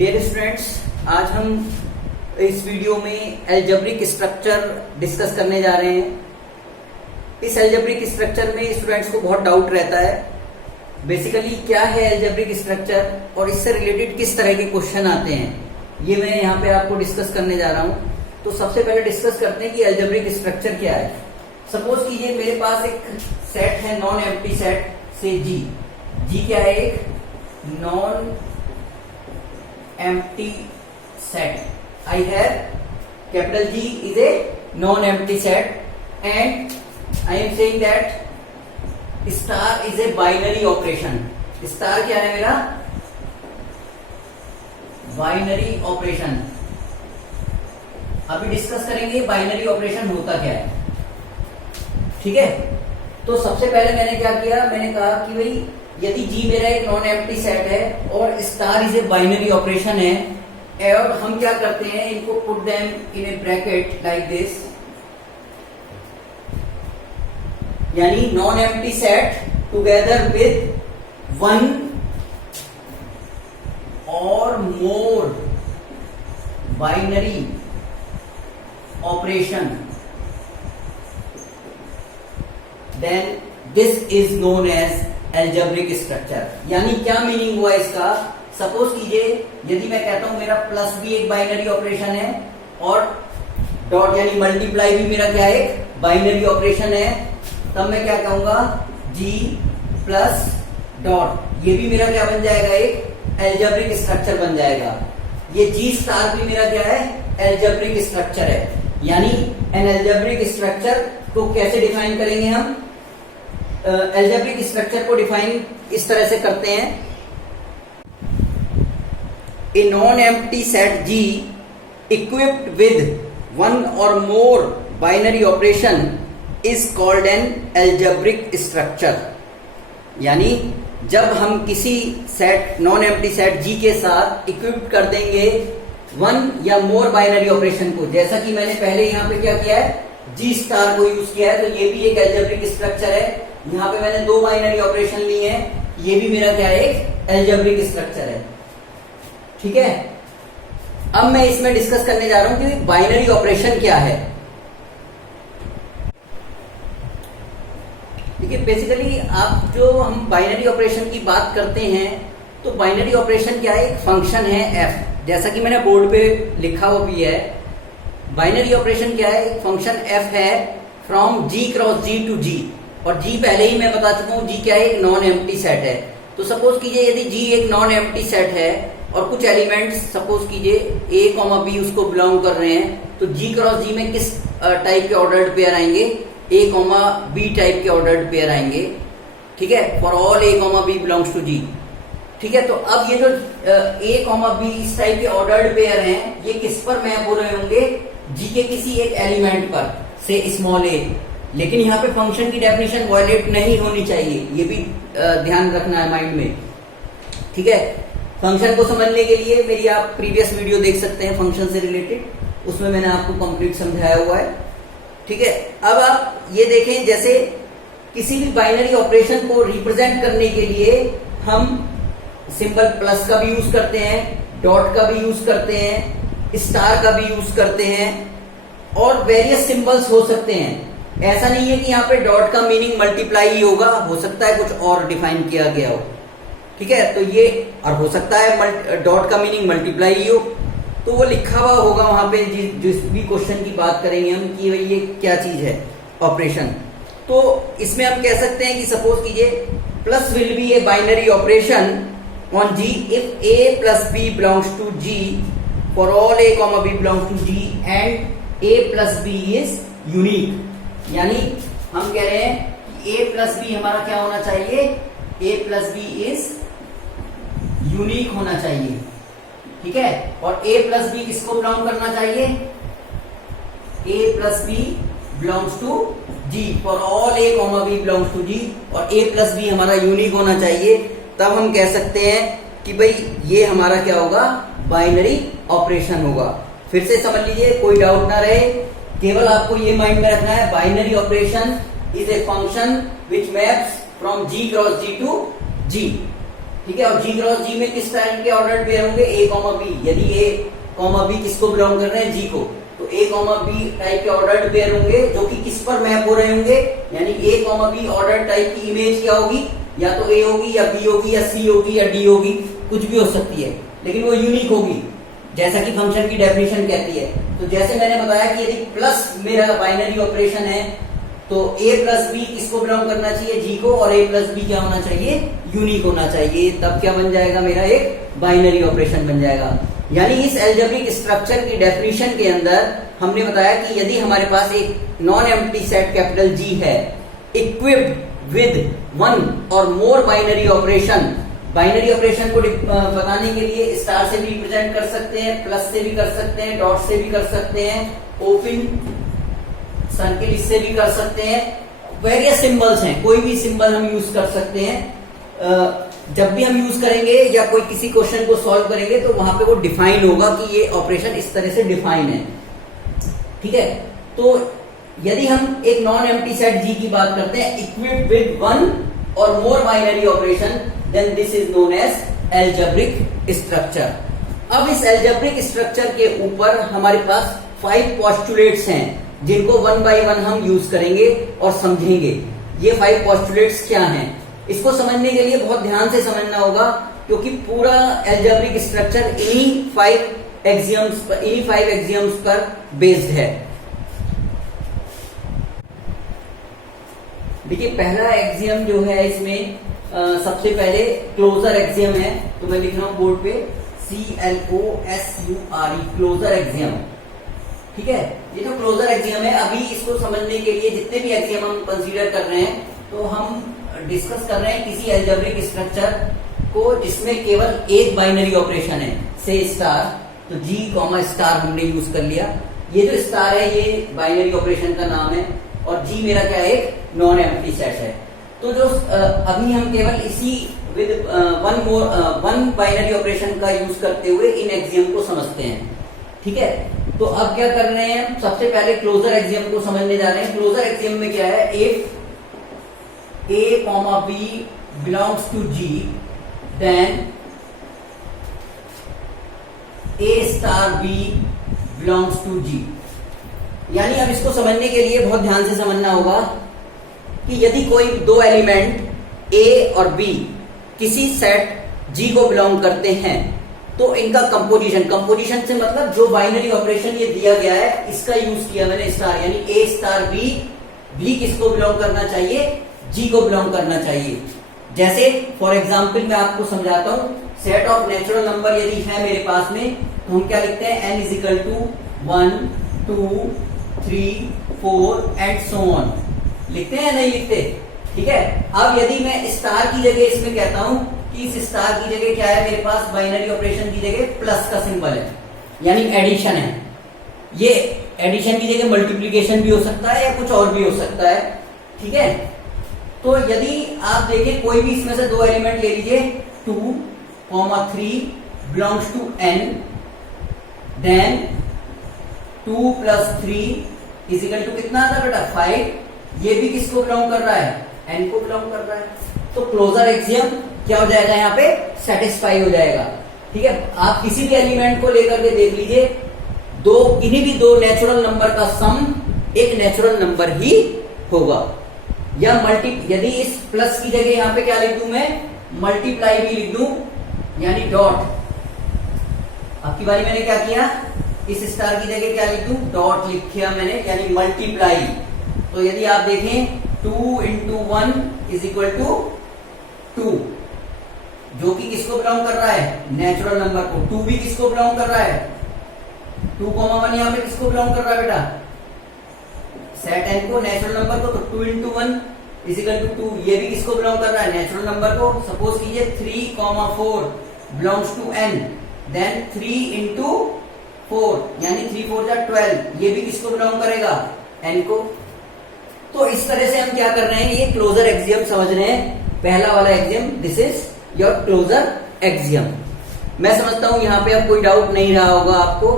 Dear students, आज हम इस वीडियो में अलजेब्रिक स्ट्रक्चर डिस्कस करने जा रहे हैं। इस अलजेब्रिक स्ट्रक्चर में स्टूडेंट्स को बहुत डाउट रहता है, बेसिकली क्या है अलजेब्रिक स्ट्रक्चर और इससे रिलेटेड किस तरह के क्वेश्चन आते हैं, ये मैं यहाँ पे आपको डिस्कस करने जा रहा हूँ। तो सबसे पहले डिस्कस करते हैं कि अलजेब्रिक स्ट्रक्चर क्या है। सपोज कीजिए मेरे पास एक सेट है नॉन एम्प्टी सेट से जी क्या है, एक non empty set. I have capital G is a non-empty set and I am saying that star is a binary operation. Star क्या है मेरा? Binary operation. अभी डिस्कस करेंगे बाइनरी ऑपरेशन होता क्या है, ठीक है। तो सबसे पहले मैंने क्या किया, मैंने कहा कि भाई यदि G मेरा एक नॉन एम्प्टी सेट है और star is a binary operation है और हम क्या करते हैं, इनको put them in a bracket like this, यानी non empty set together with one और more binary operation, then this is known as algebraic structure. यानी क्या मीनिंग हुआ इसका, सपोज कीजिए यदि मैं कहता हूं मेरा प्लस भी एक बाइनरी ऑपरेशन है और डॉट यानी मल्टीप्लाई भी मेरा क्या है, एक बाइनरी ऑपरेशन है, तब मैं क्या कहूंगा जी प्लस डॉट, ये भी मेरा क्या बन जाएगा, एक एल्जेब्रिक स्ट्रक्चर बन जाएगा। ये जी स्टार भी मेरा क्या है, एल्जेब्रिक स्ट्रक्चर है। यानी एन एल्जेब्रिक स्ट्रक्चर को कैसे डिफाइन करेंगे हम, एल्जेब्रिक स्ट्रक्चर को डिफाइन इस तरह से करते हैं, a non empty set G equipped with one और more binary operation is called an algebraic structure. यानी जब हम किसी set non empty set G के साथ इक्विप्ड कर देंगे वन या मोर बाइनरी ऑपरेशन को, जैसा कि मैंने पहले यहां पे क्या किया है, जी स्टार को यूज किया है, तो ये भी एक एल्जेब्रिक स्ट्रक्चर है। यहां पे मैंने दो बाइनरी ऑपरेशन लिए हैं, ये भी मेरा क्या है, एक एल्जेब्रिक स्ट्रक्चर है, ठीक है। अब मैं इसमें डिस्कस करने जा रहा हूं कि बाइनरी ऑपरेशन क्या है। देखिए बेसिकली आप जो हम बाइनरी ऑपरेशन की बात करते हैं, तो बाइनरी ऑपरेशन क्या है, एक फंक्शन है एफ, जैसा कि मैंने बोर्ड पे लिखा हुआ भी है। बाइनरी ऑपरेशन क्या है, एक फंक्शन एफ है from G cross G to G, और जी पहले ही मैं बता चुका हूं, जी क्या है, एक नॉन एम्प्टी सेट है। तो सपोज कीजिए यदि जी एक नॉन एम्प्टी सेट है और कुछ एलिमेंट्स सपोज कीजिए ए कॉमा बी उसको बिलोंग कर रहे हैं, तो जी क्रॉस जी में किस टाइप के ऑर्डर्ड पेयर आएंगे, ए कॉमा बी टाइप के ऑर्डर्ड पेयर आएंगे, ठीक है, for all A comma B belongs to G, ठीक है। तो अब ये जो ए कॉमा बी इस टाइप के ऑर्डर्ड पेयर हैं, ये किस पर मैप हो रहे होंगे, जी के किसी एक एलिमेंट पर, से स्मॉल ए। लेकिन यहाँ पे फंक्शन की डेफिनेशन वायलेट नहीं होनी चाहिए, ये भी ध्यान रखना है माइंड में, ठीक है। फंक्शन को समझने के लिए मेरी आप प्रीवियस वीडियो देख सकते हैं फंक्शन से रिलेटेड, उसमें मैंने आपको कंप्लीट समझाया हुआ है, ठीक है। अब आप ये देखें, जैसे किसी भी बाइनरी ऑपरेशन को रिप्रेजेंट करने के लिए हम सिंबल प्लस का भी यूज करते हैं, डॉट का भी यूज करते हैं, स्टार का भी यूज करते हैं, और वेरियस सिंबल्स हो सकते हैं। ऐसा नहीं है कि यहाँ पे डॉट का मीनिंग मल्टीप्लाई ही होगा, हो सकता है कुछ और डिफाइन किया गया हो, ठीक है। तो ये और हो सकता है डॉट का मीनिंग मल्टीप्लाई ही हो, तो वो लिखा हुआ होगा वहां पे जिस भी क्वेश्चन की बात करेंगे हम कि भाई ये क्या चीज है ऑपरेशन। तो इसमें हम कह सकते हैं कि सपोज कीजिए plus will be a binary operation on G if A plus B belongs to G for all A comma B belongs to G and A plus B is unique. यानी हम कह रहे हैं कि ए प्लस बी हमारा क्या होना चाहिए, a plus B is unique होना चाहिए, ठीक है। और ए प्लस बी किसको बिलोंग करना चाहिए, a plus B belongs to G for all A comma B belongs to G, और ए प्लस बी हमारा यूनिक होना चाहिए। तब हम कह सकते हैं कि भाई ये हमारा क्या होगा, बाइनरी ऑपरेशन होगा। फिर से समझ लीजिए, कोई डाउट ना रहे, केवल आपको ये माइंड में रखना है, binary operation is a function which maps from G cross G to G, ठीक है। और जी क्रॉस जी में किस टाइप के ऑर्डर पेयर होंगे, ए कॉमा बी। यदि ए कॉमा बी किसको बिलोंग कर रहे हैं, जी को, तो ए कॉमा बी टाइप के ऑर्डर पेयर होंगे जो कि किस पर मैप हो रहे होंगे, यानी ए कॉमा बी ऑर्डर टाइप की इमेज क्या होगी, या तो ए होगी या बी होगी या सी होगी या डी होगी, कुछ भी हो सकती है, लेकिन वो यूनिक होगी जैसा कि फंक्शन की डेफिनेशन कहती है। तो जैसे मैंने बताया कि यदि प्लस मेरा बाइनरी ऑपरेशन है तो ए प्लस बी किसको बिलोंग करना चाहिए, जी को, और ए प्लस बी क्या होना चाहिए, यूनिक होना चाहिए, तब क्या बन जाएगा, मेरा एक बाइनरी ऑपरेशन बन जाएगा। यानी इस एल्जेब्रिक स्ट्रक्चर की डेफिनेशन के अंदर हमने बताया कि यदि हमारे पास एक non empty set capital G है इक्विप्ड विद वन और more binary operation, binary operation को बताने के लिए स्टार से भी रिप्रेजेंट कर सकते हैं, प्लस से भी कर सकते हैं, डॉट से भी कर सकते हैं, ओपन सर्किल इससे भी कर सकते हैं, वेरियस सिंबल्स हैं, कोई भी सिंबल हम यूज कर सकते हैं। जब भी हम यूज करेंगे या कोई किसी क्वेश्चन को सॉल्व करेंगे तो वहां पे वो डिफाइन होगा कि ये ऑपरेशन इस तरह से डिफाइन है, ठीक है। तो यदि हम एक नॉन एम्प्टी सेट जी की बात करते हैं इक्विप्ड विद वन और more binary operation, then this is known as algebraic structure. अब इस एल्जेब्रिक स्ट्रक्चर के ऊपर हमारे पास 5 पोस्टुलेट्स हैं जिनको वन बाय वन हम यूज करेंगे और समझेंगे। ये 5 पोस्टुलेट्स क्या हैं, इसको समझने के लिए बहुत ध्यान से समझना होगा क्योंकि पूरा एल्जेब्रिक स्ट्रक्चर इन्हीं 5 एक्सियम्स पर बेस्ड है। देखिए पहला एक्सियम जो है इसमें सबसे पहले क्लोजर एक्सियम है, तो मैं लिख रहा हूं बोर्ड पे CLOSURE, क्लोजर एक्सियम, ठीक है। ये जो क्लोजर एक्सियम है, अभी इसको समझने के लिए जितने भी एक्सियम हम कंसीडर कर रहे हैं तो हम डिस्कस कर रहे हैं किसी एल्जेब्रिक स्ट्रक्चर को जिसमें केवल एक बाइनरी ऑपरेशन है, से स्टार, तो जी कॉमा स्टार हमने यूज कर लिया। ये जो स्टार है ये बाइनरी ऑपरेशन का नाम है और जी मेरा क्या है, एक नॉन एम्प्टी सेट है। तो जो अभी हम केवल इसी विद वन बाइनरी ऑपरेशन का यूज करते हुए इन एक्सियम को समझते हैं, ठीक है। तो अब क्या कर रहे हैं, सबसे पहले क्लोजर एक्सियम को समझने जा रहे हैं। क्लोजर एक्सियम में क्या है, if A, B belongs to G, then A star B belongs to G। यानी अब इसको समझने के लिए बहुत ध्यान से समझना होगा कि यदि कोई दो एलिमेंट A और B किसी सेट G को बिलोंग करते हैं तो इनका कंपोजिशन से मतलब जो बाइनरी ऑपरेशन ये दिया गया है इसका यूज किया मैंने स्टार, यानी A स्टार B किसको बिलोंग करना चाहिए, जी को बिलोंग करना चाहिए। जैसे फॉर एग्जाम्पल मैं आपको समझाता हूं, सेट ऑफ नेचुरल नंबर यदि है मेरे पास में तो हम क्या लिखते हैं, n is equal to 1 2 3 4 and so on, लिखते हैं नहीं लिखते, ठीक है। अब यदि मैं स्टार की जगह इसमें कहता हूं कि इस स्टार की जगह क्या है, मेरे पास बाइनरी ऑपरेशन की जगह प्लस का सिंबल है, यानी एडिशन है। ये एडिशन की जगह मल्टीप्लीकेशन भी हो सकता है या कुछ और भी हो सकता है, ठीक है। तो यदि आप देखें कोई भी इसमें से दो एलिमेंट ले लीजिए 2, 3 belongs to n, then 2 + 3 is equal to कितना आता बेटा 5, ये भी किसको बिलोंग कर रहा है, n को बिलोंग कर रहा है। तो क्लोजर एक्सियम क्या हो जाएगा, यहाँ पे सेटिस्फाई हो जाएगा, ठीक है। आप किसी भी एलिमेंट को लेकर के देख लीजिए, किन्हीं भी दो नेचुरल नंबर का सम एक नेचुरल नंबर ही होगा, या यदि इस प्लस की जगह यहां पे क्या लिख दूं मैं, मल्टीप्लाई भी लिख दूं, यानी डॉट। आपकी बारी मैंने क्या किया, इस स्टार की जगह क्या लिख दूं, डॉट लिखा मैंने, यानी मल्टीप्लाई। तो यदि आप देखें 2 × 1 इज इक्वल टू 2, जो कि किसको बिलोंग कर रहा है, नेचुरल नंबर को। 2 भी किसको बिलोंग कर रहा है, 2, 1 यहां पे किसको बिलोंग कर रहा है बेटा, सेट n को, नेचुरल नंबर को। तो 2 × 1 इज इक्वल टू 2, ये भी किसको बिलोंग कर रहा है, नेचुरल नंबर को। सपोज कीजिए 3, 4 बिलोंग्स टू n, देन 3 × 4 यानी 3 4 जा 12, ये भी किसको बिलोंग करेगा, n को। तो इस तरह से हम क्या कर रहे हैं, ये क्लोजर एक्सियम समझ रहे हैं। पहला वाला axiom, this is your closure axiom. मैं समझता हूं यहां पे अब कोई डाउट नहीं रहा होगा आपको,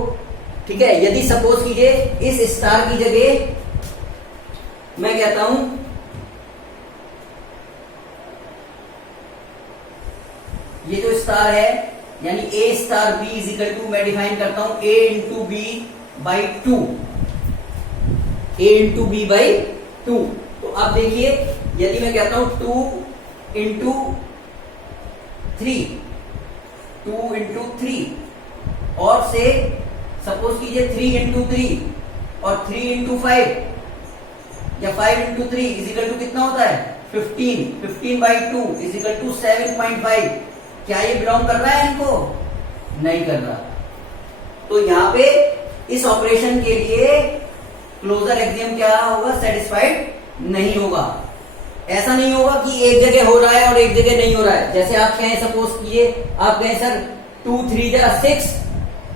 ठीक है। यदि सपोज कीजिए इस स्टार की जगह मैं कहता हूं ये जो स्टार है यानी a star b is equal to, मैं डिफाइन करता हूं a into b by two, a into b by two. तो अब देखिए यदि मैं कहता हूं 2 इंटू 3, 2 इंटू 3 और से सपोज कीजिए 3 इंटू 3 और 3 इंटू 5 या 5 इंटू 3 इज इक्वल टू कितना होता है 15, 15 बाई 2 इज इक्वल टू 7.5। क्या ये बिलोंग कर रहा है इनको? नहीं कर रहा। तो यहां पे इस ऑपरेशन के लिए क्लोजर एक्सियम क्या होगा? सेटिस्फाइड नहीं होगा। ऐसा नहीं होगा कि एक जगह हो रहा है और एक जगह नहीं हो रहा है। जैसे आप कहें, सपोज किए आप कहें सर 2 3 6,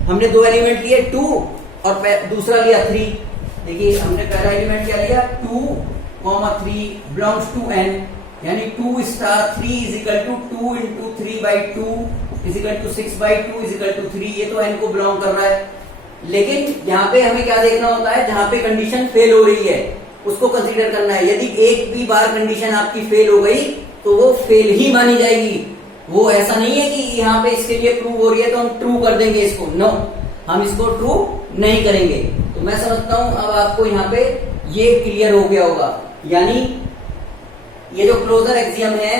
हमने दो एलिमेंट लिए 2 और दूसरा लिया 3। देखिए हमने पहला एलिमेंट क्या लिया 2, 3 बिलोंग्स टू n, यानी 2 star 3 is equal to 2 into 3 by 2 is equal to 6 by 2 is equal to 3। ये तो n को बिलोंग कर रहा है। लेकिन यहाँ पे हमें क्या देखना होता है, जहां पे कंडीशन फेल हो रही है उसको कंसीडर करना है। यदि एक भी बार कंडीशन आपकी फेल हो गई तो वो फेल ही मानी जाएगी। वो ऐसा नहीं है कि यहाँ पे इसके लिए प्रूव हो रही है तो हम ट्रू कर देंगे इसको, नो, हम इसको ट्रू नहीं करेंगे। तो मैं समझता हूं अब आपको यहाँ पे ये क्लियर हो गया होगा। यानी ये जो क्लोजर एक्सियम है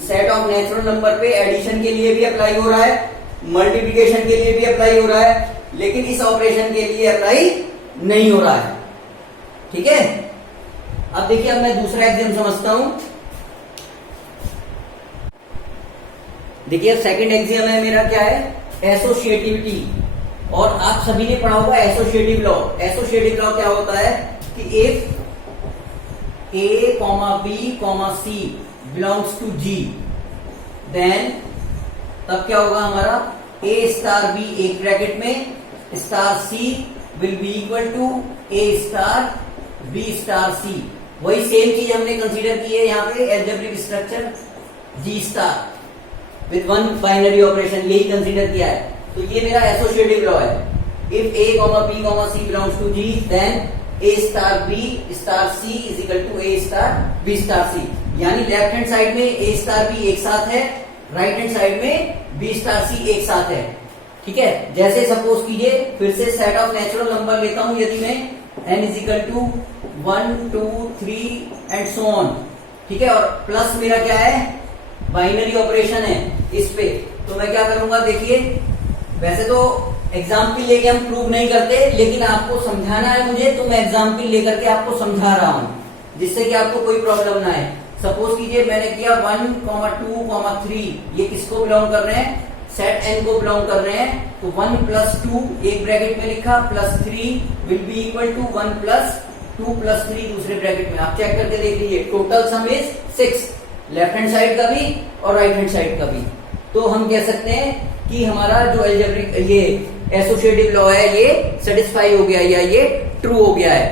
सेट ऑफ नेचुरल नंबर पे एडिशन के लिए भी अप्लाई हो रहा है, मल्टीप्लिकेशन के लिए भी अप्लाई हो रहा है, लेकिन इस ऑपरेशन के लिए अप्लाई नहीं हो रहा है। ठीक है, अब देखिए अब मैं दूसरा एक्सियम समझता हूं। देखिए सेकंड एक्सियम है मेरा, क्या है? एसोसिएटिविटी। और आप सभी ने पढ़ा होगा एसोसिएटिव लॉ। एसोसिएटिव लॉ क्या होता है कि if A, B, C belongs to G, then तब क्या होगा हमारा A स्टार B एक ब्रैकेट में star C will be equal to A star B star C। वही सेम चीज हमने कंसीडर की है यहाँ पे algebraic structure G star with one binary operation, यही कंसीडर किया है। तो ये मेरा एसोसिएटिव लॉ है। If A, B, C belongs to G, then A star B star C is equal to A star B star C। यानी left hand side में A star B एक साथ है, राइट हैंड साइड में B star C एक साथ है। ठीक है, जैसे सपोज कीजिए फिर से सेट ऑफ नेचुरल नंबर लेता हूं, यदि मैं n is equal to 1 2 3 and so on. ठीक है, और प्लस मेरा क्या है? बाइनरी ऑपरेशन है इस पे। तो मैं क्या करूंगा, देखिए वैसे तो एग्जाम्पल लेके हम प्रूव नहीं करते, लेकिन आपको समझाना है मुझे, तो मैं एग्जाम्पल लेकर के आपको समझा रहा हूं जिससे कि आपको कोई प्रॉब्लम ना आए। सपोज कीजिए मैंने किया 1, 2, 3, ये किसको बिलोंग कर रहे हैं? सेट n को बिलोंग कर रहे हैं। तो 1 प्लस 2 एक ब्रैकेट में लिखा plus 3 will be equal to 1 plus 2 plus 3 दूसरे ब्रैकेट में। आप चेक करके देख लीजिए, total sum is 6, left hand side का भी और राइट हैंड साइड का भी। तो हम कह सकते हैं कि हमारा जो अलजेब्रिक ये एसोसिएटिव लॉ है ये सेटिस्फाई हो गया या ये ट्रू हो गया है।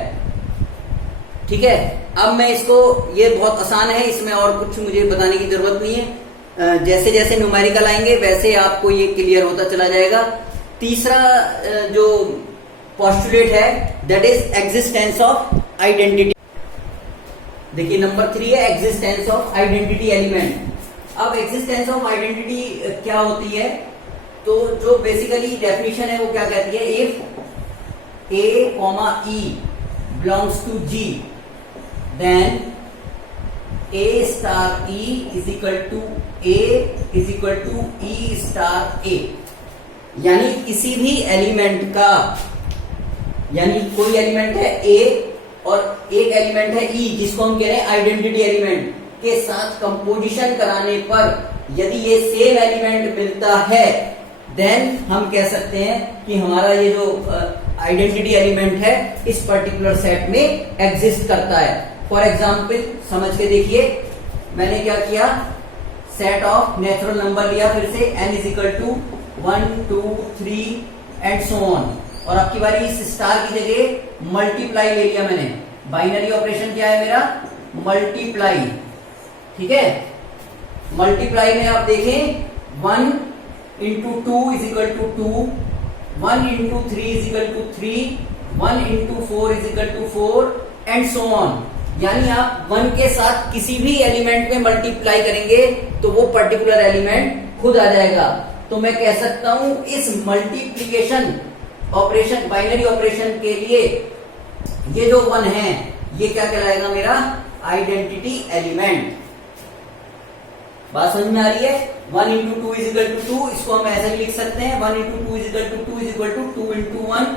ठीक है, अब मैं इसको, ये बहुत आसान है, इसमें और कुछ मुझे बताने की जरूरत नहीं है। जैसे जैसे न्यूमेरिकल आएंगे वैसे आपको ये क्लियर होता चला जाएगा। तीसरा जो पोस्टुलेट है that is existence of identity. देखिए नंबर 3 है एग्जिस्टेंस ऑफ आइडेंटिटी एलिमेंट। अब एग्जिस्टेंस ऑफ आइडेंटिटी क्या होती है? तो जो बेसिकली डेफिनेशन है वो क्या कहती है? If A, E belongs to G, then A star E is equal to A is equal to E star A। यानी किसी भी एलिमेंट का, यानी कोई एलिमेंट है A और एक एलिमेंट है E जिसको हम कह रहे हैं आइडेंटिटी एलिमेंट, के साथ कंपोजिशन कराने पर यदि ये सेम एलिमेंट मिलता है देन हम कह सकते हैं कि हमारा ये जो आइडेंटिटी एलिमेंट है इस पर्टिकुलर सेट में एग्जिस्ट करता है। फॉर एग्जाम्पल समझ के देखिए, मैंने क्या किया, सेट ऑफ नेचुरल नंबर लिया, फिर से n is equal to 1 2 3 and so on, और अब की बारी इस स्टार की जगह मल्टीप्लाई ले लिया मैंने। बाइनरी ऑपरेशन क्या है मेरा? मल्टीप्लाई। ठीक है, मल्टीप्लाई में आप देखें 1 into 2 is equal to 2, 1 into 3 is equal to 3, 1 into 4 is equal to 4 and so on. यानी आप 1 के साथ किसी भी एलिमेंट में मल्टीप्लाई करेंगे तो वो पर्टिकुलर एलिमेंट खुद आ जाएगा। तो मैं कह सकता हूं इस मल्टीप्लीकेशन ऑपरेशन, बाइनरी ऑपरेशन के लिए ये जो 1 है ये क्या कहलाएगा, मेरा आइडेंटिटी एलिमेंट। बात समझ में आ रही है? 1 इंटू 2 इज इक्वल टू 2, इसको हम ऐसे भी लिख सकते हैं 1 into 2 is equal to 2 is equal to 2 into 1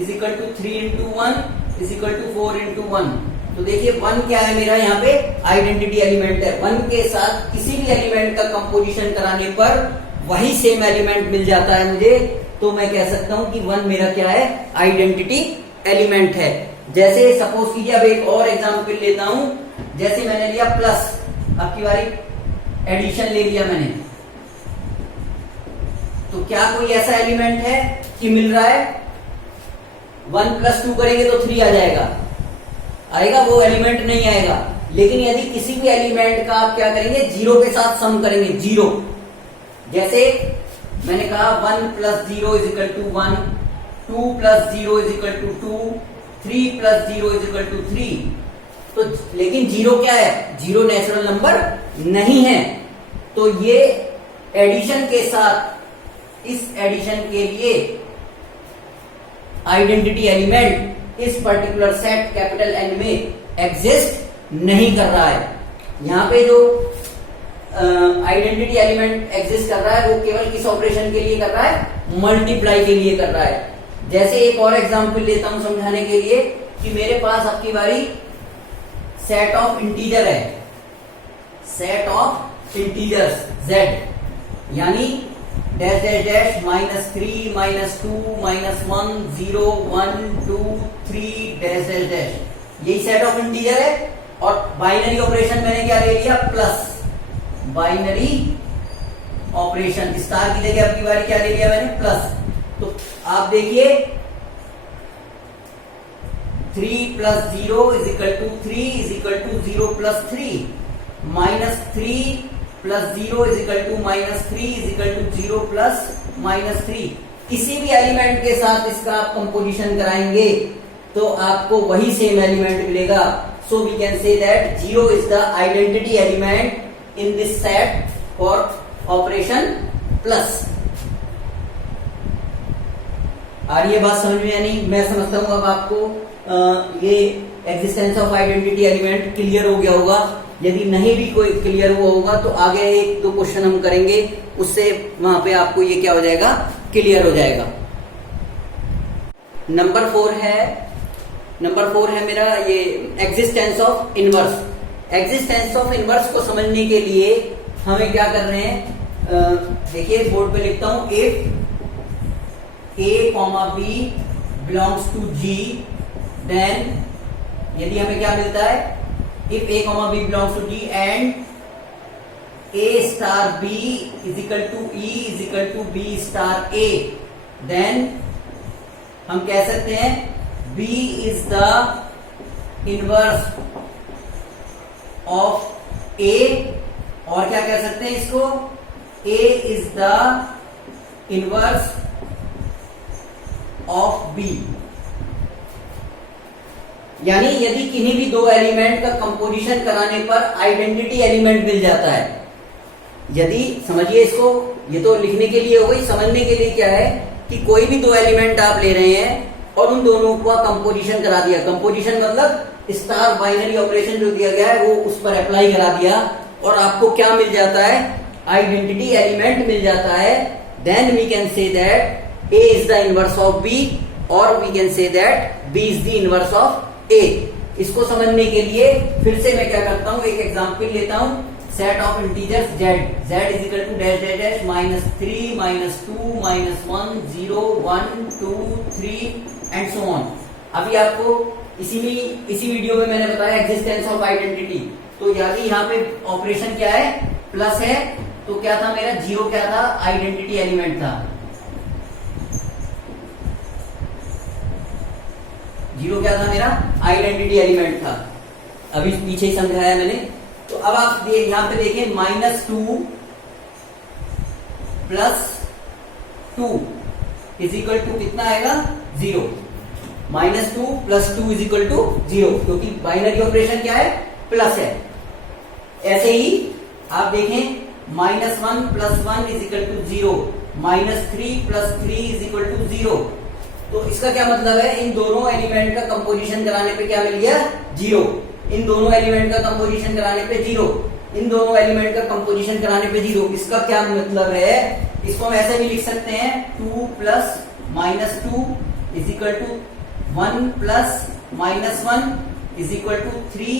is equal to 3 into 1 is equal to 4 into 1। तो देखिए 1 क्या है मेरा यहाँ पे आइडेंटिटी एलिमेंट है। 1 के साथ किसी भी एलिमेंट का कंपोजिशन कराने पर वही सेम एलिमेंट मिल जाता है मुझे, तो मैं कह सकता हूं कि 1 मेरा क्या है, आइडेंटिटी एलिमेंट है। जैसे सपोज कीजिए, अब एक और एग्जांपल लेता हूं, जैसे मैंने लिया प्लस, अब की बारी एडिशन ले लिया मैंने, तो क्या कोई ऐसा एलिमेंट है कि मिल रहा है 1 प्लस 2 करेंगे तो 3 आ जाएगा, आएगा? वो एलिमेंट नहीं आएगा। लेकिन यदि किसी भी एलिमेंट का आप क्या करेंगे, 0 के साथ सम करेंगे, 0, जैसे मैंने कहा 1 plus 0 is equal to 1, 2 plus 0 is equal to 2, 3 plus 0 is equal to 3। तो लेकिन 0 क्या है, 0 नेचुरल नंबर नहीं है। तो ये एडिशन के साथ, इस एडिशन के लिए आइडेंटिटी एलिमेंट इस पर्टिकुलर सेट कैपिटल N में एग्जिस्ट नहीं कर रहा है। यहां पे जो आइडेंटिटी एलिमेंट एग्जिस्ट कर रहा है वो केवल किस ऑपरेशन के लिए कर रहा है, मल्टीप्लाई के लिए कर रहा है। जैसे एक और एग्जांपल लेता हूं समझाने के लिए, कि मेरे पास आपकी बारी सेट ऑफ इंटीजर है, सेट ऑफ इंटीजर्स z, यानी dash dash dash -3 -2 -1 0 1 2 3 dash dash dash, यही सेट ऑफ इंटीजर है। और बाइनरी ऑपरेशन मैंने क्या ले लिया, प्लस, बाइनरी ऑपरेशन स्टार की जगह आपकी बारी क्या ले लिया मैंने, प्लस। तो आप देखिए 3 plus 0 is equal to 3 is equal to 0 plus 3, -3 plus 0 is equal to -3 is equal to 0 plus -3। किसी भी एलिमेंट के साथ इसका आप कंपोजिशन कराएंगे तो आपको वही सेम एलिमेंट मिलेगा। So we can say that 0 is the identity element in this set for operation plus। आ रही है बात समझ में या नहीं? मैं समझता हूं अब आपको ये existence of identity element clear हो गया होगा। यदि नहीं भी कोई क्लियर हुआ होगा तो आगे 1-2 क्वेश्चन हम करेंगे, उससे वहां पे आपको ये क्या हो जाएगा, क्लियर हो जाएगा। नंबर 4 है मेरा ये existence of inverse. Existence of inverse को समझने के लिए हमें क्या कर रहे हैं, देखिए बोर्ड पे लिखता हूं, if a, b belongs to g, then यदि हमें क्या मिलता है, if a, b belongs to g and a star b is equal to e is equal to b star a, then हम कह सकते हैं b is the inverse of A, और क्या कह सकते हैं इसको, A is the inverse of B। यानी यदि किन्हीं भी 2 एलिमेंट का कंपोजिशन कराने पर आइडेंटिटी एलिमेंट मिल जाता है, यदि समझिए इसको, ये तो लिखने के लिए हो गई, समझने के लिए क्या है कि कोई भी 2 एलिमेंट आप ले रहे हैं और उन दोनों का कंपोजिशन करा दिया। कंपोजिशन मतलब स्टार बाइनरी ऑपरेशन जो दिया गया है वो उस पर अप्लाई करा दिया, और आपको क्या मिल जाता है, आइडेंटिटी एलिमेंट मिल जाता है। Then we can say that A is the inverse of B, और we can say that B is the inverse of A। इसको समझने के लिए फिर से मैं क्या करता हूं, एक एग्जांपल लेता हूं, set of integers z is equal to dash dash dash -3 -2 -1 0 1 2 3 and so on. अभी आपको इसी वीडियो में मैंने बताया एग्जिस्टेंस ऑफ आइडेंटिटी। तो यदि यहाँ पे ऑपरेशन क्या है, प्लस है, तो क्या था मेरा 0 क्या था, आइडेंटिटी एलिमेंट था। 0 क्या था मेरा, आइडेंटिटी एलिमेंट था। अभी पीछे ही समझाया मैंने। तो अब आप यहाँ पे देखें -2 प्लस 2 इज इक्वल टू कितना आएगा, 0। -2 प्लस 2 इज इक्वल टू 0, क्योंकि बाइनरी ऑपरेशन क्या है, प्लस है। ऐसे ही आप देखें -1 + 1 = 0, -3 + 3 = 0। तो इसका क्या मतलब है, इन दोनों एलिमेंट का कंपोजिशन कराने पे क्या मिल गया, 0। इन दोनों एलिमेंट का कंपोजिशन कराने पे 0, इन दोनों एलिमेंट का कंपोजिशन कराने पे 0। इसका क्या मतलब है, इसको हम ऐसे भी लिख सकते हैं 2 + -2 = 1 + -1 = 3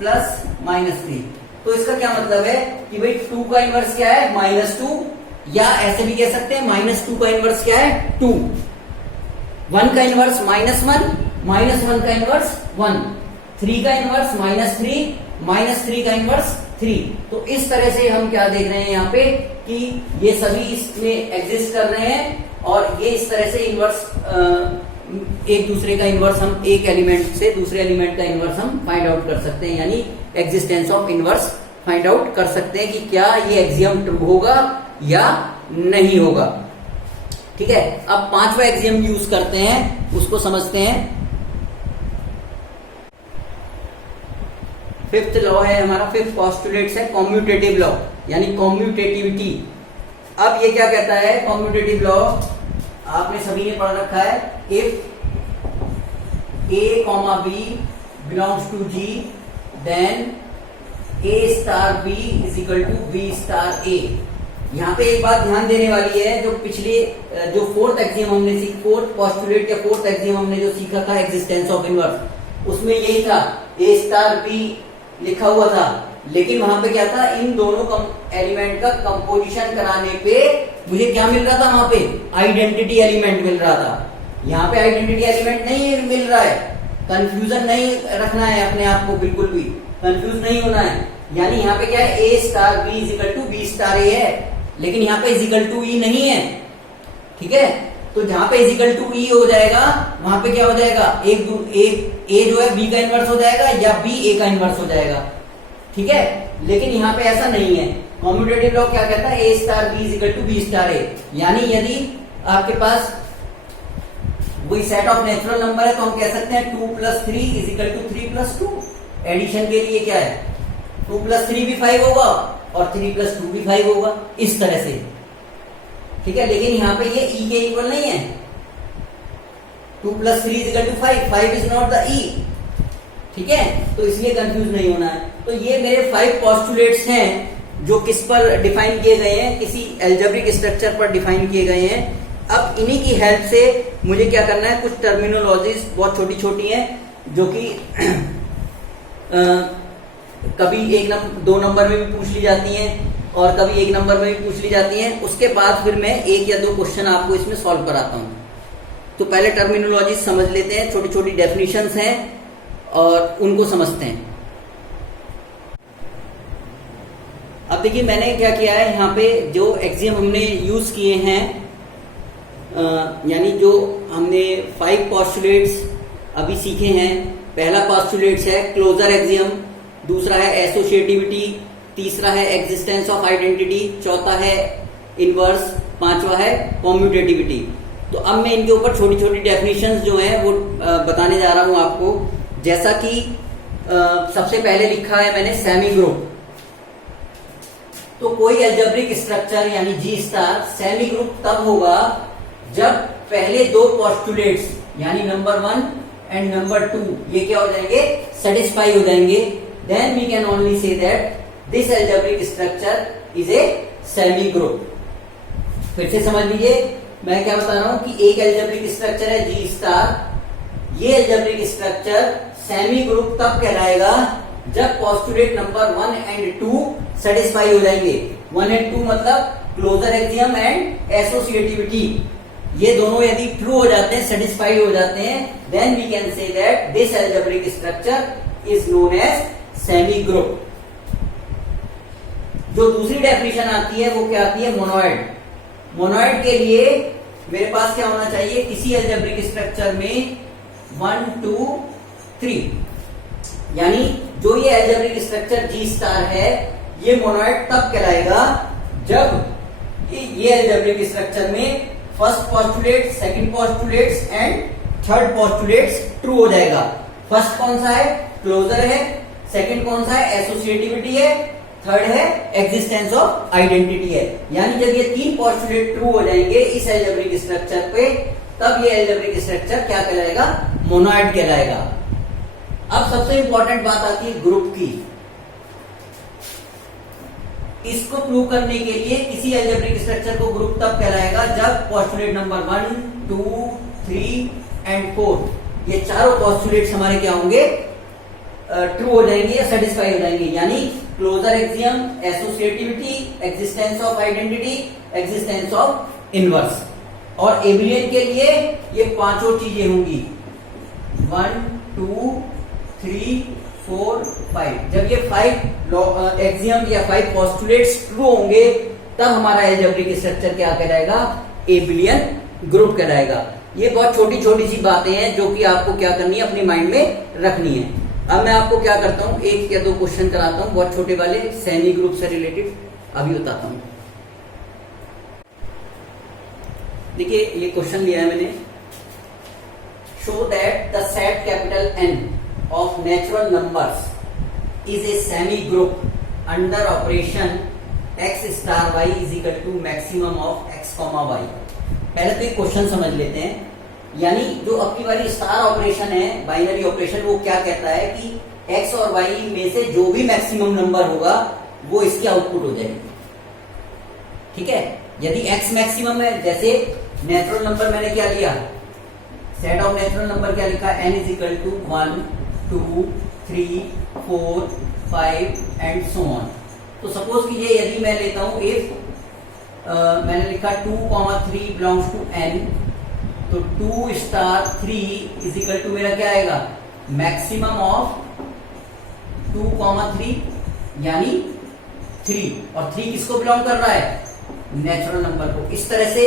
+ -3। तो इसका क्या मतलब है कि भाई 2 का इनवर्स क्या है, -2, या ऐसे भी कह सकते हैं -2 का इनवर्स क्या है, 2। 1 का इनवर्स -1, -1 का इनवर्स 1, 3 का इनवर्स -3, -3 का इनवर्स 3। तो इस तरह से हम क्या देख रहे हैं यहाँ पे कि ये सभी इसमें एग्जिस्ट कर रहे हैं, और ये इस तरह से इनवर्स एक दूसरे का इनवर्स, हम एक एलिमेंट से दूसरे एलिमेंट का इनवर्स हम फाइंड आउट कर सकते हैं, यानी existence of inverse find out कर सकते हैं कि क्या ये एक्सियम ट्रू होगा या नहीं होगा। ठीक है, अब 5वां एक्सियम यूज करते हैं, उसको समझते हैं। 5th लॉ है हमारा, 5th पोस्टुलेट्स है कॉम्यूटेटिव लॉ, यानी कॉम्यूटेटिविटी। अब ये क्या कहता है कॉम्यूटेटिव लॉ, आपने सभी ने पढ़ रखा है, if A, B belongs to G, then A * B = B * A। यहाँ पे एक बात ध्यान देने वाली है, जो पिछले जो 4th एक्सियम हमने सीखा, 4th पोस्टुलेट या 4th एक्सियम हमने जो सीखा था एग्जिस्टेंस ऑफ इनवर्स, उसमें यही था A * B लिखा हुआ था, लेकिन वहां पे क्या था, इन दोनों एलिमेंट का कंपोजिशन कराने पे मुझे क्या मिल रहा था, वहां पे आइडेंटिटी एलिमेंट मिल रहा था। यहाँ पे आइडेंटिटी एलिमेंट नहीं मिल रहा है, कंफ्यूजन नहीं रखना है अपने आप को, बिल्कुल भी कंफ्यूज नहीं होना है। यानी यहाँ पे क्या है, A * B = B * A है, लेकिन यहाँ पे = E नहीं है। ठीक है, तो जहां पे = E हो जाएगा, वहां पे क्या हो जाएगा, एक A जो है B का इनवर्स हो जाएगा, या B A का इनवर्स हो जाएगा। ठीक है, लेकिन यहाँ पे ऐसा नहीं है। कॉम्यूटेटिव लॉ क्या कहता है, A * B = B * A, यानी यदि आपके पास वही सेट ऑफ नेचुरल नंबर है, तो हम कह सकते हैं 2 + 3 = 3 + 2। एडिशन के लिए क्या है, 2 + 3 भी 5 होगा, और 3 + 2 भी 5 होगा, इस तरह से। ठीक है, लेकिन यहाँ पे ये E के इक्वल नहीं है। 2 + 3 = 5, 5 इज नॉट द E। ठीक है, तो इसलिए कंफ्यूज नहीं होना है। तो ये मेरे 5 पोस्टुलेट्स हैं, जो किस पर डिफाइन किए गए हैं, किसी एल्जेब्रिक स्ट्रक्चर पर डिफाइन किए गए हैं। अब इन्हीं की हेल्प से मुझे क्या करना है, कुछ टर्मिनोलॉजीज बहुत छोटी छोटी हैं, जो कि कभी 2 नंबर में भी पूछ ली जाती हैं, और कभी 1 नंबर में भी पूछ ली जाती हैं। उसके बाद फिर मैं 1 या 2 क्वेश्चन आपको इसमें सॉल्व कराता हूं। तो पहले टर्मिनोलॉजी समझ लेते हैं, छोटी छोटी डेफिनेशंस हैं और उनको समझते हैं। अब देखिए मैंने क्या किया है, यहाँ पे जो एक्सियम हमने यूज किए हैं, यानी जो हमने 5 पोस्टुलेट्स अभी सीखे हैं। पहला पोस्टुलेट्स है क्लोजर एक्सियम, दूसरा है एसोसिएटिविटी, तीसरा है एग्जिस्टेंस ऑफ आइडेंटिटी, चौथा है इनवर्स, 5वां है कॉम्यूटेटिविटी। तो अब मैं इनके ऊपर छोटी छोटी डेफिनेशंस जो हैं वो बताने जा रहा हूं आपको। जैसा कि सबसे पहले लिखा है मैंने सेमी ग्रुप। तो कोई एल्जेब्रिक स्ट्रक्चर यानी G स्टार सेमी ग्रुप तब होगा जब पहले 2 पोस्टुलेट्स यानी नंबर 1 एंड नंबर 2 ये क्या हो जाएंगे, सेटिस्फाई हो जाएंगे। Then we can only say that this algebraic structure is a semi group. फिर से समझ लीजिए मैं क्या बता रहा हूं कि एक एल्जेब्रिक स्ट्रक्चर है G स्टार। ये एल्जेब्रिक स्ट्रक्चर सेमी ग्रुप तब कहलाएगा जब पोस्टुलेट नंबर 1 एंड 2 सेटिस्फाई हो जाएंगे। 1 एंड 2 मतलब क्लोजर एक्सियम एंड एसोसिएटिविटी, ये दोनों यदि ट्रू हो जाते हैं, सेटिस्फाइड हो जाते हैं, then we can say that this algebraic structure is known as semi group. जो दूसरी डेफिनेशन आती है वो क्या आती है, मोनोइड। मोनोइड के लिए मेरे पास क्या होना चाहिए, किसी एल्जेब्रिक स्ट्रक्चर में 1 2 3, यानी जो ये एल्जेब्रिक स्ट्रक्चर G स्टार है ये मोनोइड तब कहलाएगा जब ये एल्जेब्रिक स्ट्रक्चर में first postulate, second postulates and third postulates true हो जाएगा। फर्स्ट कौन सा है, क्लोजर है, सेकंड कौन सा है, एसोसिएटिविटी है, थर्ड है एग्जिस्टेंस ऑफ आइडेंटिटी है। यानी जब ये तीन पोस्टुलेट ट्रू हो जाएंगे इस एल्जेब्रिक स्ट्रक्चर पे, तब ये एल्जेब्रिक स्ट्रक्चर क्या कहलाएगा? मोनोइड कहलाएगा। अब सबसे इंपॉर्टेंट बात आती है ग्रुप की। इसको प्रूव करने के लिए किसी एल्जेब्रिक स्ट्रक्चर को ग्रुप तब कहलाएगा जब पोस्टुलेट नंबर 1, 2, 3 एंड 4 ये चारों पोस्टुलेट्स हमारे क्या होंगे? ट्रू हो जाएंगे या सेटिस्फाई हो जाएंगे। यानी closure axiom, associativity, existence of identity, existence of inverse. और एबिलियन के लिए ये पांचों चीजें होंगी 1, 2, 3, 4, 5। जब ये 5 एक्सियम या 5 पोस्टुलेट्स ट्रू होंगे तब हमारा एल्जेब्रिक स्ट्रक्चर क्या कहलाएगा? एबिलियन ग्रुप कहलाएगा। ये बहुत छोटी छोटी सी बातें हैं जो कि आपको क्या करनी है? अपनी माइंड में रखनी है। अब मैं आपको क्या करता हूं, एक या दो क्वेश्चन कराता हूं बहुत छोटे वाले सेमी ग्रुप से रिलेटेड, अभी बताता हूं। देखिए ये क्वेश्चन लिया है मैंने। Show that the set capital N of natural numbers is a semi group under operation x star y is equal to maximum of x comma y। पहले तो ये क्वेश्चन समझ लेते हैं। यानी जो अपनी वाली स्टार ऑपरेशन है, बाइनरी ऑपरेशन, वो क्या कहता है कि x और y में से जो भी मैक्सिमम नंबर होगा वो इसकी आउटपुट हो जाएगी। ठीक है, यदि x मैक्सिमम है, जैसे नेचुरल नंबर मैंने क्या लिया, सेट ऑफ नेचुरल नंबर क्या लिखा? n is equal to 1, 2, 3, 4, 5 and so on. तो सपोज कीजिए यदि मैं लेता हूं इफ मैंने लिखा 2, 3 बिलोंग्स टू n, तो 2 स्टार 3 इज इक्वल टू मेरा क्या आएगा? मैक्सिमम ऑफ 2, 3 यानी 3। और 3 किसको बिलोंग कर रहा है? नेचुरल नंबर को। इस तरह से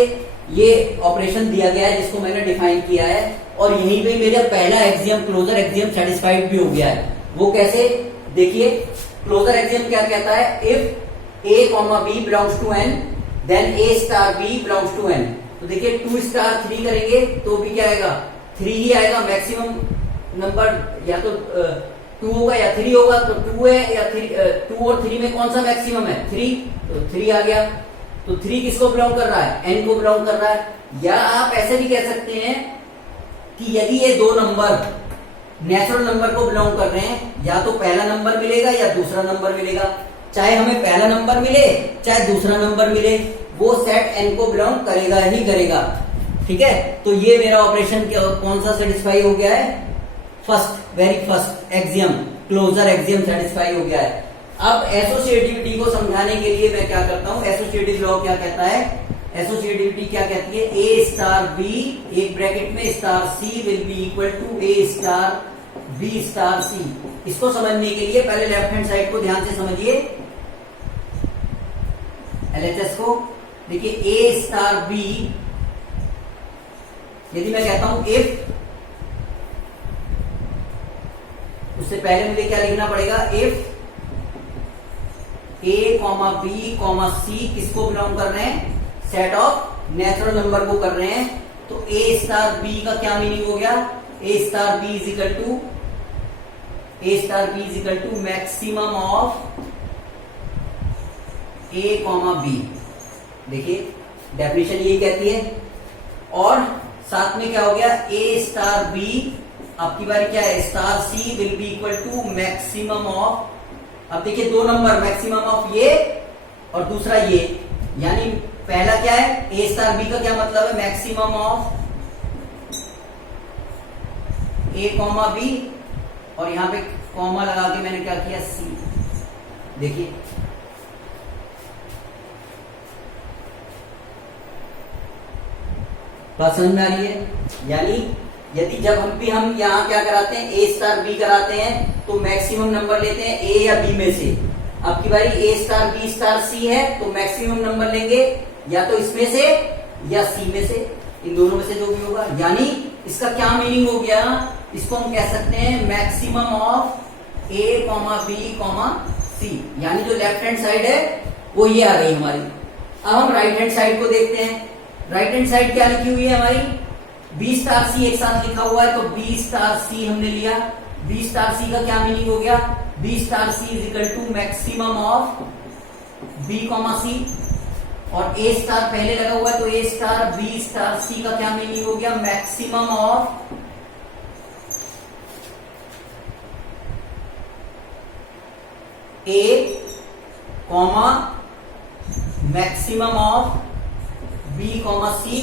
ये ऑपरेशन दिया गया है जिसको मैंने डिफाइन किया है। और यहीं पे मेरा पहला एक्सियम, क्लोजर एक्सियम सेटिस्फाइड भी हो गया है। वो कैसे? देखिए क्लोजर एक्सियम क्या कहता है? If a, b belongs to n then a star b belongs to n। तो देखिए 2 स्टार 3 करेंगे तो भी क्या आएगा? 3 ही आएगा। मैक्सिमम नंबर या तो 2 होगा या 3 होगा। तो 2 है या 2 और 3 में कौन सा मैक्सिमम है? 3। तो 3 आ गया। तो 3 किसको बिलोंग कर रहा है? n को बिलोंग कर रहा है। या आप ऐसे भी कह सकते हैं कि यदि ये दो नंबर नेचुरल नंबर को बिलोंग कर रहे हैं, या तो पहला नंबर मिलेगा या दूसरा नंबर मिलेगा। चाहे हमें पहला नंबर मिले चाहे दूसरा नंबर मिले, वो सेट n को बिलोंग करेगा ही करेगा। ठीक है, तो ये मेरा ऑपरेशन कौन सा सेटिस्फाई हो गया है? First, very first axiom, closure axiom satisfy हो गया है। अब एसोसिएटिविटी को समझाने के लिए मैं क्या करता हूं? एसोसिएटिव लॉ क्या कहता है? एसोसिएटिविटी क्या कहती है? a स्टार b एक ब्रैकेट में star c will be equal to a star b star c। इसको समझने के लिए पहले लेफ्ट हैंड साइड को ध्यान से समझिए, LHS को। देखिए a स्टार b, यदि मैं कहता हूं इफ, उससे पहले मुझे क्या लिखना पड़ेगा? इफ a, b, c किसको बिलोंग कर रहे हैं? सेट ऑफ नेचुरल नंबर को कर रहे हैं। तो a स्टार b का क्या मीनिंग हो गया? a star b is equal to maximum of a, b। देखिए डेफिनेशन यही कहती है। और साथ में क्या हो गया? a स्टार b, आपकी बारी क्या है? Star c will be equal to maximum of, अब देखिए दो नंबर, मैक्सिमम ऑफ ये और दूसरा ये। यानी पहला क्या है? a स्टार b का क्या मतलब है? मैक्सिमम ऑफ a, b, और यहां पे कॉमा लगा के मैंने क्या किया? c। देखिए बात समझ में आ रही है? यानी यदि जब हम यहाँ क्या कराते हैं? a स्टार b कराते हैं तो मैक्सिमम नंबर लेते हैं a या b में से। अब की बारी a star b star c है तो मैक्सिमम नंबर लेंगे या तो इसमें से या c में से, इन दोनों में से जो भी होगा। यानी इसका क्या मीनिंग हो गया? इसको हम कह सकते हैं maximum of a, b, c। यानी जो लेफ्ट हैंड साइड है वो ये आ गई हमारी। अब हम राइट हैंड साइड को देखते हैं। राइट हैंड साइड क्या लिखी हुई है हमारी? b स्टार c एक साथ लिखा हुआ है, तो b स्टार c हमने लिया। b स्टार c का क्या मीनिंग हो गया? B star c is equal to maximum of b comma c, और ए स्टार पहले लगा हुआ है तो a star b star c का क्या मीनिंग हो गया, maximum of a comma maximum of b comma c,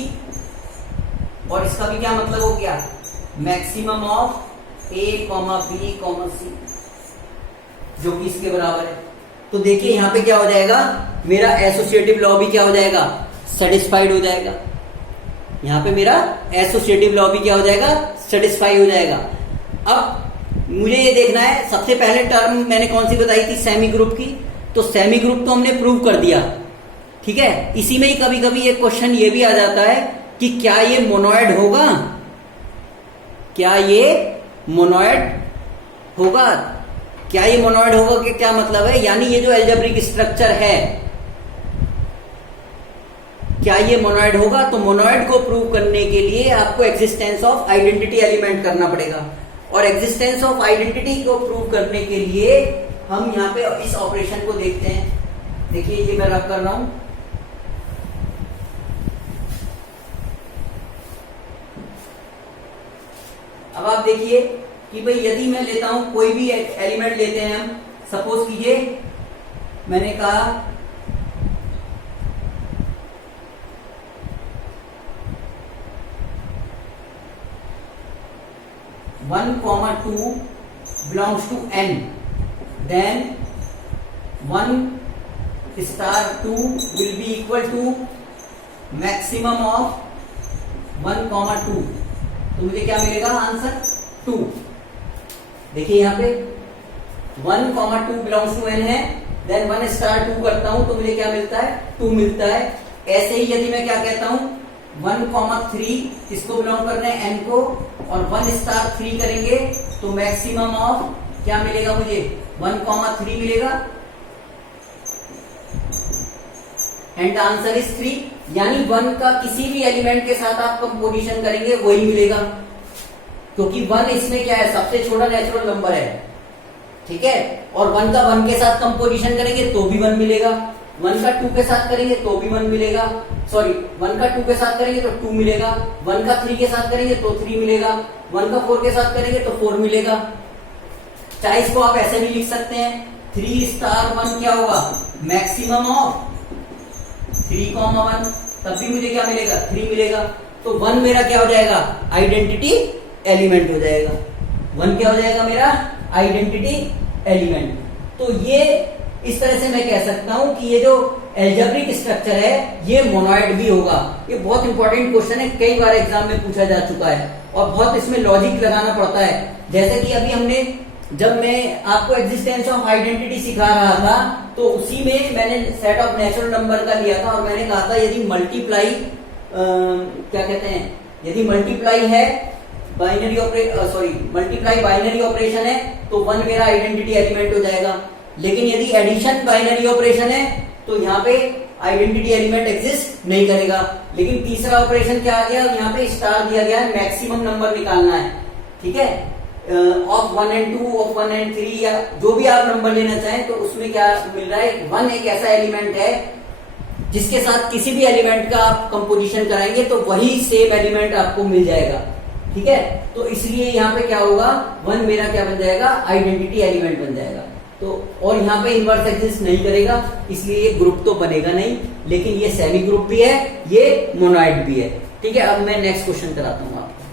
और इसका भी क्या मतलब हो गया, maximum of a comma b comma c, जो कि इसके बराबर है। तो देखिए यहां पे क्या हो जाएगा, मेरा एसोसिएटिव लॉ भी क्या हो जाएगा, सेटिस्फाइड हो जाएगा। यहां पे मेरा एसोसिएटिव लॉ भी क्या हो जाएगा, सेटिस्फाई हो जाएगा। अब मुझे ये देखना है, सबसे पहले टर्म मैंने कौन सी बताई थी, सेमी ग्रुप की, तो सेमी ग्रुप तो हमने प्रूव कर दिया, ठीक है। इसी में ही कभी कभी एक क्वेश्चन ये भी आ जाता है कि क्या ये मोनोइड होगा, क्या ये मोनोइड होगा, क्या ये मोनोइड होगा कि क्या मतलब है, यानी ये जो एल्जेब्रिक स्ट्रक्चर है क्या ये मोनोइड होगा। तो मोनोइड को प्रूव करने के लिए आपको एग्जिस्टेंस ऑफ आइडेंटिटी एलिमेंट करना पड़ेगा, और एग्जिस्टेंस ऑफ आइडेंटिटी को प्रूव करने के लिए हम यहां पे इस ऑपरेशन को देखते हैं। देखिए ये मैं रख कर रहा हूं, अब आप देखिए कि भाई यदि मैं लेता हूं कोई भी एलिमेंट लेते हैं हम, सपोज कीजिए मैंने कहा 1,2 belongs to n, then 1 star 2 will be equal to maximum of 1,2, तो मुझे क्या मिलेगा आंसर 2। देखिए यहाँ पे 1,2 बिलोंग्स टू n है, देन 1 स्टार 2 करता हूं तो मुझे क्या मिलता है, 2 मिलता है। ऐसे ही यदि मैं क्या कहता हूं 1,3 इसको बिलोंग करना है n को, और 1 स्टार 3 करेंगे तो मैक्सिमम ऑफ क्या मिलेगा मुझे, 1,3 मिलेगा, एंड आंसर इज 3। यानी 1 का किसी भी एलिमेंट के साथ आप कंपोजिशन करेंगे वही मिलेगा, क्योंकि 1 इसमें क्या है, सबसे छोटा नेचुरल नंबर है, ठीक है। और 1 का 1 के साथ कंपोजिशन करेंगे तो भी 1 मिलेगा, 1 का 2 के साथ करेंगे तो भी 1 मिलेगा, सॉरी 1 का 2 के साथ करेंगे तो 2 मिलेगा, 1 का 3 के साथ करेंगे तो 3 मिलेगा, 1 का 4 के साथ करेंगे तो 4 मिलेगा। चाहे इसको आप ऐसे भी लिख सकते हैं 3 स्टार 1 क्या होगा, मैक्सिमम ऑफ 3,1, तब भी मुझे क्या मिलेगा, 3 मिलेगा। तो 1 मेरा क्या हो जाएगा, आइडेंटिटी एलिमेंट हो जाएगा, 1 क्या हो जाएगा मेरा, आइडेंटिटी एलिमेंट। तो ये इस तरह से मैं कह सकता हूं कि ये जो एल्जेब्रिक स्ट्रक्चर है ये मोनोइड भी होगा। ये बहुत इंपॉर्टेंट क्वेश्चन है, कई बार एग्जाम में पूछा जा चुका है, और बहुत इसमें लॉजिक लगाना पड़ता है। जैसे कि अभी हमने, जब मैं आपको एग्जिस्टेंस ऑफ आइडेंटिटी सिखा रहा था तो उसी में मैंने सेट ऑफ नेचुरल नंबर का लिया था, और मैंने कहा था यदि मल्टीप्लाई क्या कहते हैं, यदि मल्टीप्लाई है बाइनरी मल्टीप्लाई बाइनरी ऑपरेशन है तो 1 मेरा आइडेंटिटी एलिमेंट हो जाएगा। लेकिन यदि एडिशन बाइनरी ऑपरेशन है तो यहाँ पे आइडेंटिटी एलिमेंट एग्जिस्ट नहीं करेगा। लेकिन तीसरा ऑपरेशन क्या आ गया, यहाँ पे स्टार दिया गया है, मैक्सिमम नंबर निकालना है, ठीक है, ऑफ 1 and 2, ऑफ 1 and 3, या जो भी आप नंबर लेना चाहें। तो उसमें क्या मिल रहा है, 1 एक ऐसा एलिमेंट है जिसके साथ किसी भी एलिमेंट का आप कंपोजिशन कराएंगे तो वही सेम एलिमेंट आपको मिल जाएगा, ठीक है। तो इसलिए यहाँ पे क्या होगा, 1 मेरा क्या बन जाएगा, आइडेंटिटी एलिमेंट बन जाएगा। तो और यहाँ पे इनवर्स एग्जिस्ट नहीं करेगा, इसलिए ये ग्रुप तो बनेगा नहीं, लेकिन ये सेमी ग्रुप भी है, ये मोनोइड भी है, ठीक है। अब मैं नेक्स्ट क्वेश्चन कराता हूँ आपको।